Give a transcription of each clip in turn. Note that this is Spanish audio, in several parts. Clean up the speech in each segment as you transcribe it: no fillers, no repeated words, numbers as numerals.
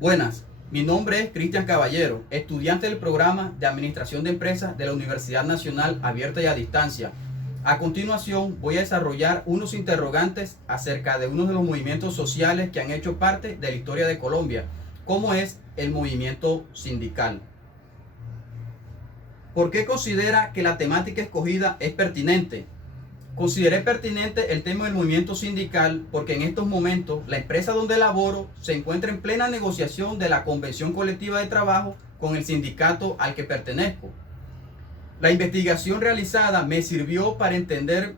Buenas, mi nombre es Cristian Caballero, estudiante del programa de Administración de Empresas de la Universidad Nacional Abierta y a Distancia. A continuación voy a desarrollar unos interrogantes acerca de uno de los movimientos sociales que han hecho parte de la historia de Colombia, como es el movimiento sindical. ¿Por qué considera que la temática escogida es pertinente? Consideré pertinente el tema del movimiento sindical porque en estos momentos la empresa donde laboro se encuentra en plena negociación de la convención colectiva de trabajo con el sindicato al que pertenezco. La investigación realizada me sirvió para entender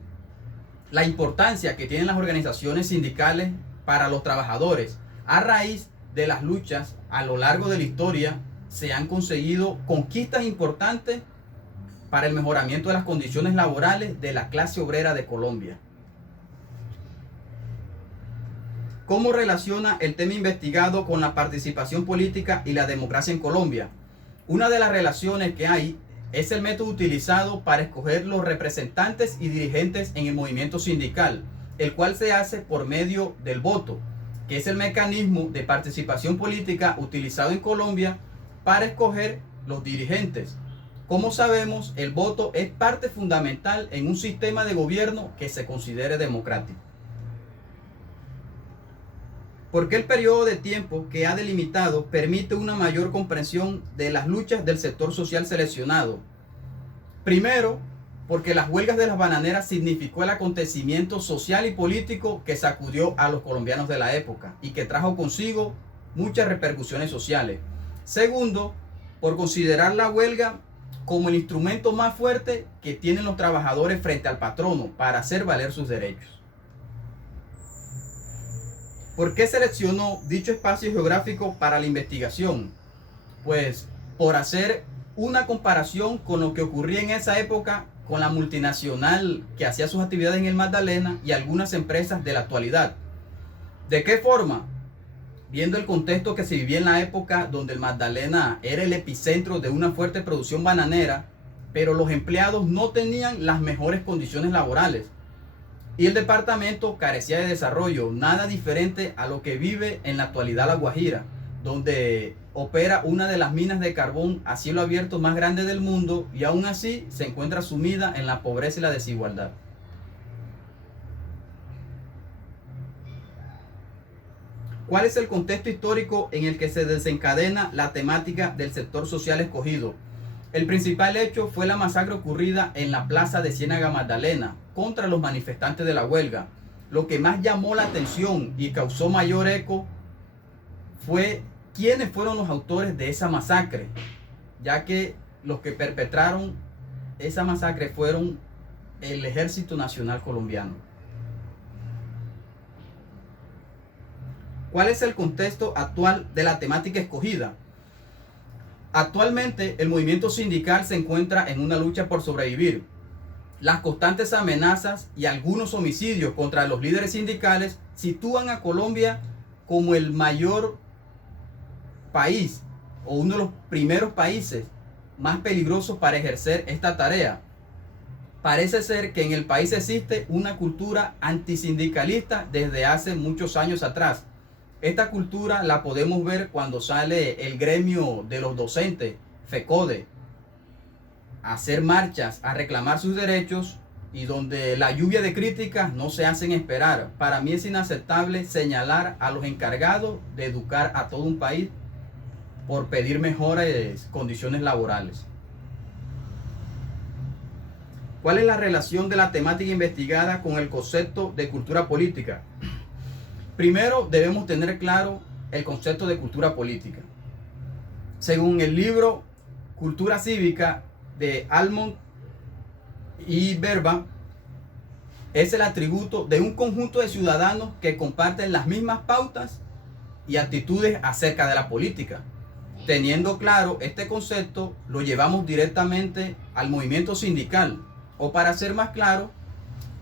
la importancia que tienen las organizaciones sindicales para los trabajadores. A raíz de las luchas a lo largo de la historia se han conseguido conquistas importantes para el mejoramiento de las condiciones laborales de la clase obrera de Colombia. ¿Cómo relaciona el tema investigado con la participación política y la democracia en Colombia? Una de las relaciones que hay es el método utilizado para escoger los representantes y dirigentes en el movimiento sindical, el cual se hace por medio del voto, que es el mecanismo de participación política utilizado en Colombia para escoger los dirigentes. Como sabemos, el voto es parte fundamental en un sistema de gobierno que se considere democrático. ¿Por qué el periodo de tiempo que ha delimitado permite una mayor comprensión de las luchas del sector social seleccionado? Primero, porque las huelgas de las bananeras significó el acontecimiento social y político que sacudió a los colombianos de la época y que trajo consigo muchas repercusiones sociales. Segundo, por considerar la huelga como el instrumento más fuerte que tienen los trabajadores frente al patrono para hacer valer sus derechos. ¿Por qué seleccionó dicho espacio geográfico para la investigación? Pues por hacer una comparación con lo que ocurría en esa época con la multinacional que hacía sus actividades en el Magdalena y algunas empresas de la actualidad. ¿De qué forma? Viendo el contexto que se vivía en la época donde el Magdalena era el epicentro de una fuerte producción bananera, pero los empleados no tenían las mejores condiciones laborales y el departamento carecía de desarrollo, nada diferente a lo que vive en la actualidad La Guajira, donde opera una de las minas de carbón a cielo abierto más grandes del mundo y aún así se encuentra sumida en la pobreza y la desigualdad. ¿Cuál es el contexto histórico en el que se desencadena la temática del sector social escogido? El principal hecho fue la masacre ocurrida en la plaza de Ciénaga Magdalena contra los manifestantes de la huelga. Lo que más llamó la atención y causó mayor eco fue quiénes fueron los autores de esa masacre, ya que los que perpetraron esa masacre fueron el Ejército Nacional Colombiano. ¿Cuál es el contexto actual de la temática escogida? Actualmente el movimiento sindical se encuentra en una lucha por sobrevivir. Las constantes amenazas y algunos homicidios contra los líderes sindicales sitúan a Colombia como el mayor país o uno de los primeros países más peligrosos para ejercer esta tarea. Parece ser que en el país existe una cultura antisindicalista desde hace muchos años atrás. Esta cultura la podemos ver cuando sale el gremio de los docentes, FECODE, a hacer marchas, a reclamar sus derechos y donde la lluvia de críticas no se hacen esperar. Para mí es inaceptable señalar a los encargados de educar a todo un país por pedir mejores condiciones laborales. ¿Cuál es la relación de la temática investigada con el concepto de cultura política? Primero debemos tener claro el concepto de cultura política. Según el libro Cultura Cívica de Almond y Verba, es el atributo de un conjunto de ciudadanos que comparten las mismas pautas y actitudes acerca de la política. Teniendo claro este concepto, lo llevamos directamente al movimiento sindical, o para ser más claro,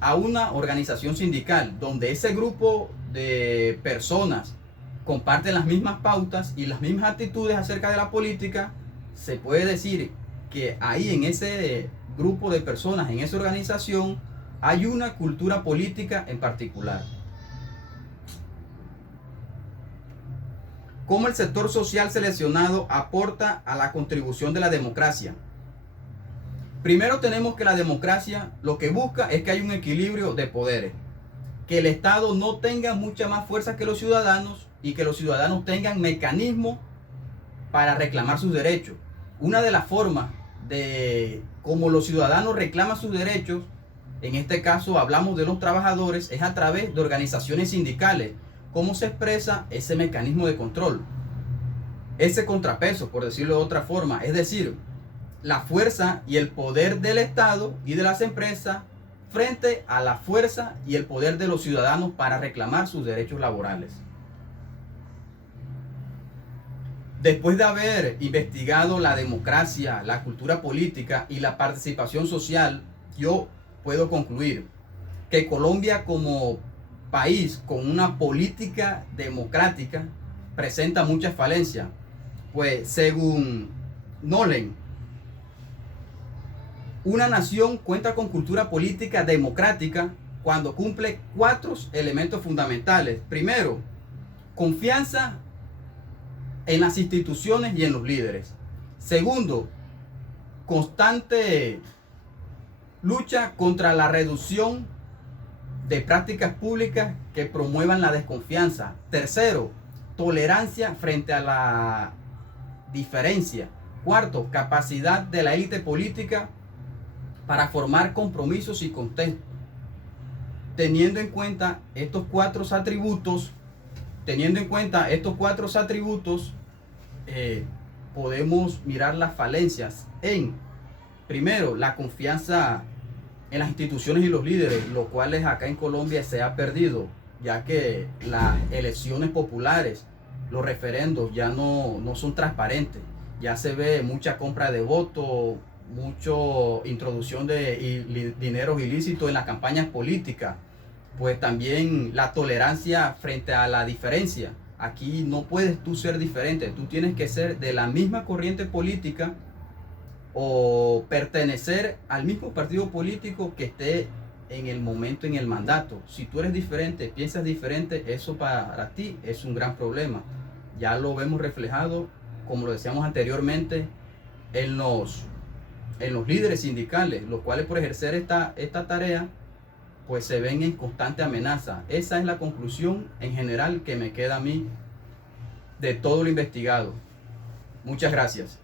a una organización sindical, donde ese grupo de personas comparten las mismas pautas y las mismas actitudes acerca de la política. Se puede decir que ahí en ese grupo de personas, en esa organización, hay una cultura política en particular. ¿Cómo el sector social seleccionado aporta a la contribución de la democracia? Primero tenemos que la democracia lo que busca es que haya un equilibrio de poderes, que el Estado no tenga mucha más fuerza que los ciudadanos y que los ciudadanos tengan mecanismos para reclamar sus derechos. Una de las formas de cómo los ciudadanos reclaman sus derechos, en este caso hablamos de los trabajadores, es a través de organizaciones sindicales. ¿Cómo se expresa ese mecanismo de control? Ese contrapeso, por decirlo de otra forma, es decir, la fuerza y el poder del Estado y de las empresas frente a la fuerza y el poder de los ciudadanos para reclamar sus derechos laborales. Después de haber investigado la democracia, la cultura política y la participación social, yo puedo concluir que Colombia como país con una política democrática presenta muchas falencias, pues según Nolen, una nación cuenta con cultura política democrática cuando cumple 4 elementos fundamentales. Primero, confianza en las instituciones y en los líderes. Segundo, constante lucha contra la reducción de prácticas públicas que promuevan la desconfianza. Tercero, tolerancia frente a la diferencia. Cuarto, capacidad de la élite política para formar compromisos y contextos. Teniendo en cuenta estos 4 atributos, podemos mirar las falencias en, primero, la confianza en las instituciones y los líderes, lo cual acá en Colombia se ha perdido, ya que las elecciones populares, los referendos ya no son transparentes, ya se ve mucha compra de votos, mucha introducción de dineros ilícitos en las campañas políticas, pues también la tolerancia frente a la diferencia. Aquí no puedes tú ser diferente, tú tienes que ser de la misma corriente política o pertenecer al mismo partido político que esté en el momento en el mandato. Si tú eres diferente, piensas diferente, eso para ti es un gran problema. Ya lo vemos reflejado, como lo decíamos anteriormente, en los líderes sindicales, los cuales por ejercer esta tarea pues se ven en constante amenaza. Esa es la conclusión en general que me queda a mí de todo lo investigado. Muchas gracias.